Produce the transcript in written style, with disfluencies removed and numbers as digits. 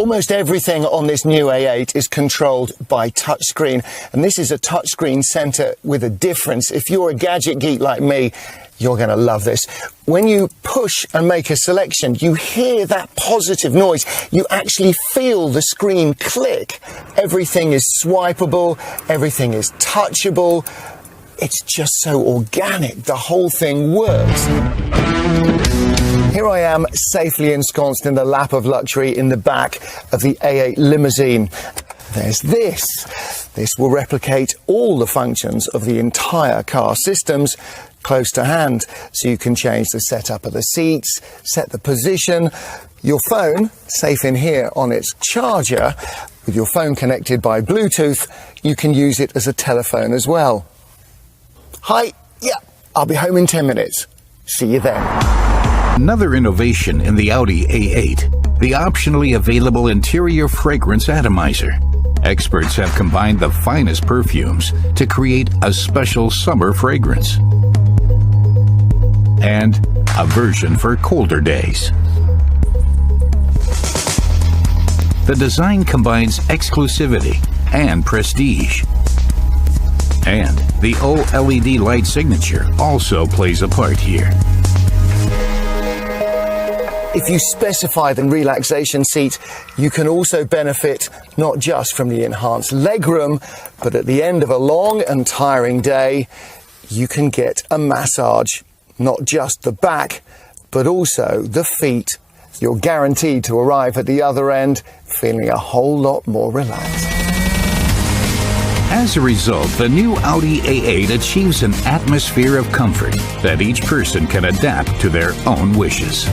Almost everything on this new A8 is controlled by touchscreen, and this is a touchscreen centre with a difference. If you're a gadget geek like me, you're going to love this. When you push and make a selection, you hear that positive noise. You actually feel the screen click. Everything is swipeable, everything is touchable. It's just so organic. The whole thing works. Here I am, safely ensconced in the lap of luxury in the back of the A8 limousine. There's this. This will replicate all the functions of the entire car systems close to hand. So you can change the setup of the seats, set the position. Your phone, safe in here on its charger, with your phone connected by Bluetooth, you can use it as a telephone as well. Hi, yeah, I'll be home in 10 minutes. See you then. Another innovation in the Audi A8, the optionally available interior fragrance atomizer. Experts have combined the finest perfumes to create a special summer fragrance and a version for colder days. The design combines exclusivity and prestige. And the OLED light signature also plays a part here. If you specify the relaxation seat, you can also benefit not just from the enhanced legroom, but at the end of a long and tiring day, you can get a massage. Not just the back, but also the feet. You're guaranteed to arrive at the other end feeling a whole lot more relaxed. As a result, the new Audi A8 achieves an atmosphere of comfort that each person can adapt to their own wishes.